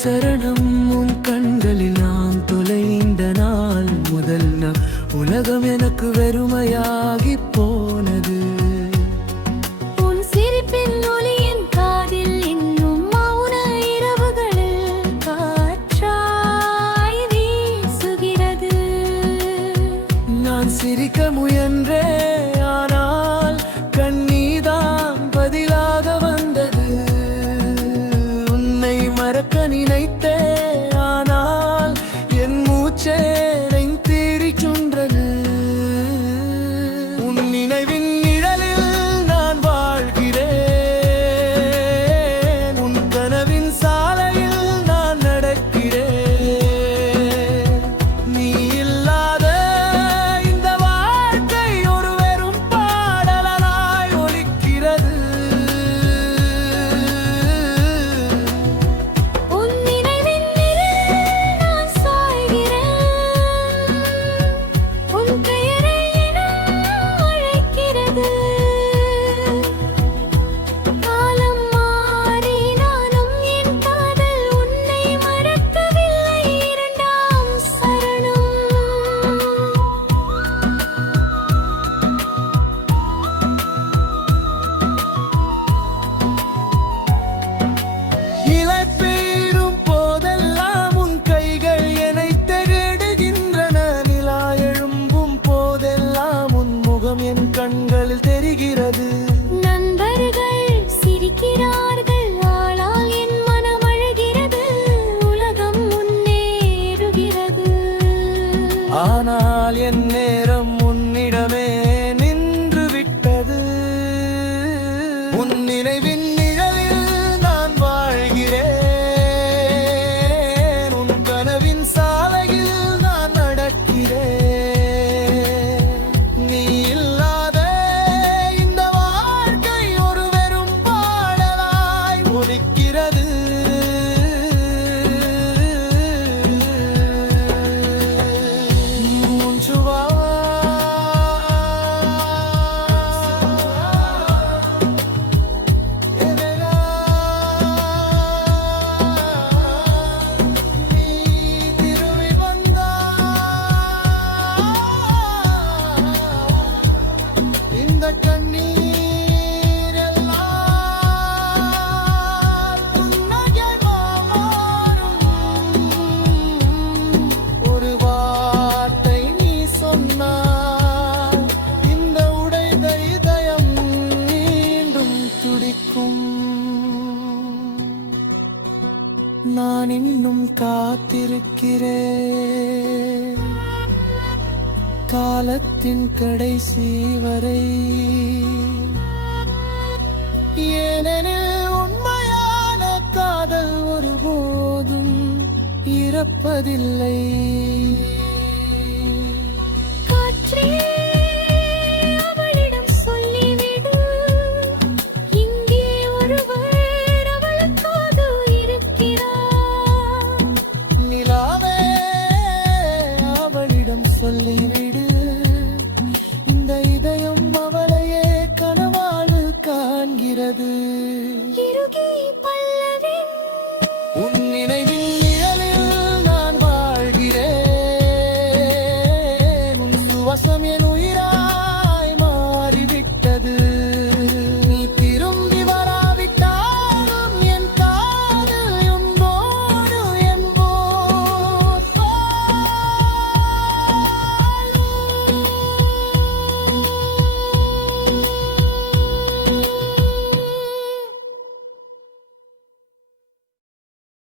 சரணம் உன் கண்களில் நான் தொலைந்த நாள் முதல் உலகம் எனக்கு வெறுமையாகி போனது. உன் சிரிப்பின் ஒலி என் காதில் இன்னும் மௌன இரவுகளில் காற்றாய் வீசுகிறது. நான் சிரிக்க முயன்றே, ஆனால் கண்ணீதான் பதிலாக வந்தது. உன்னை மறக்க நினைத்தே, ஆனால் என் மூச்சே தீரிச் சுன்றது. உன் நினைவின் நிழலில் நான் வாழ்கிறேன், உன் கனவின் சாலையில் நான் நடக்கிறேன். நீ இல்லாத இந்த வாழ்க்கை ஒரு வெறும் பாடலாய் ஒலிக்கிறது. உன் நினைவின் நிழலில் நான் சாய்கிறேன், உன் பெயரை எனம் அழைக்கிறது. காலம் மாறினாலும் என் காதல் உன்னை மறக்கவில்லை. இரண்டாம் சரணம். இலை பெய்யும் போதெல்லாம் உன் கைகள் என்னை தேடுகின்றன. நிலா எழும்பும் போதெல்லாம் உன் முகம் என் கண்களில் தெரிகிறது. நண்பர்கள் சிரிக்கிறார்கள், ஆனால் என் மனம் அழுகிறது. உலகம் முன்னேறுகிறது, ஆனால் என் நேரம் உன்னிடமே நின்று விட்டது. உன் நினைவின் நிழலில் நான் வாழ்கிறேன், உன் கனவின் சாலையில் நான் நடக்கிறேன். நீ இல்லாத இந்த வாழ்க்கை ஒரு வெறும் பாடலாய் ஒலிக்கிறது. மூச்சுவா இந்த கண்ணீர் எல்லாம் புன்னகையாய் மாறும். ஒரு வார்த்தை நீ சொன்னால் இந்த உடைந்த இதயம் மீண்டும் துடிக்கும். நான் இன்னும் காத்திருக்கிறேன் காலத்தின் கடைசி வரை. ஏனெனில் உண்மையான காதல் ஒருபோதும் இறப்பதில்லை. காற்றே அவளிடம் சொல்லிவிடு, இங்கே ஒருவர் அவளுக்காக இருக்கிறார். நிலாவே அவளிடம் சொல்லிவிடு,